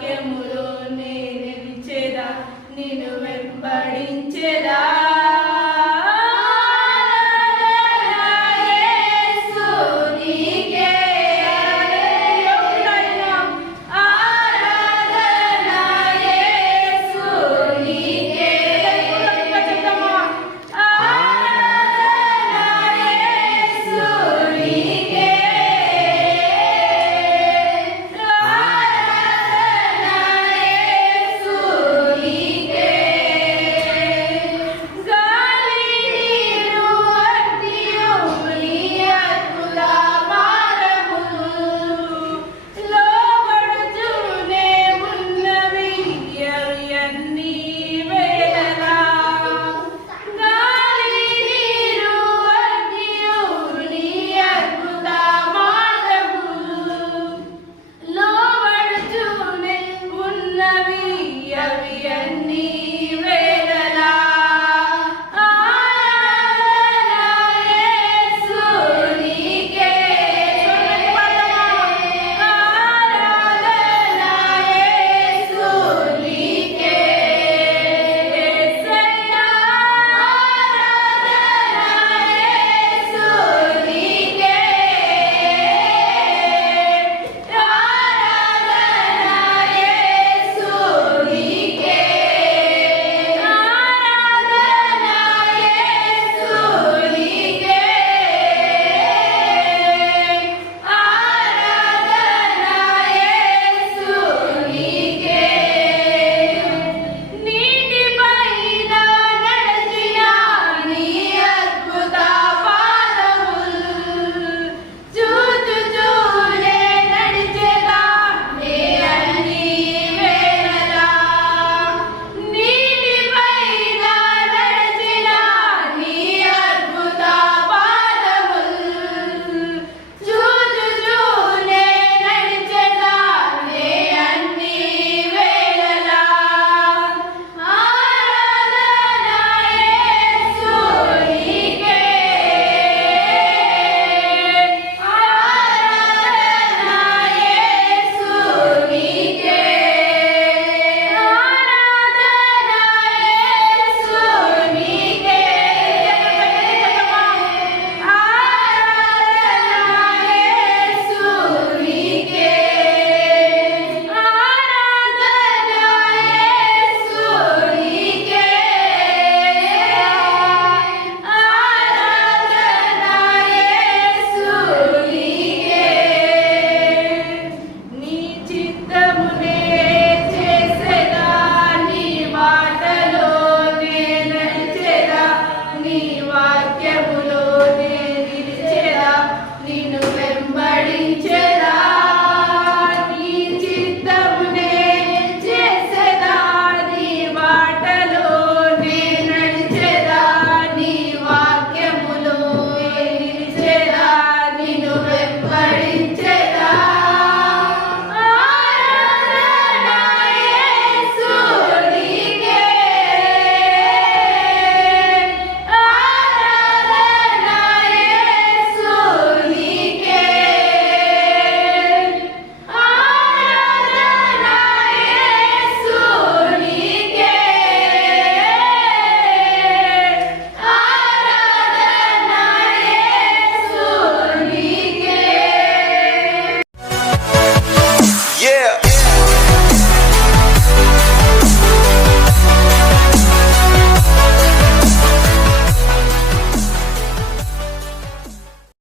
que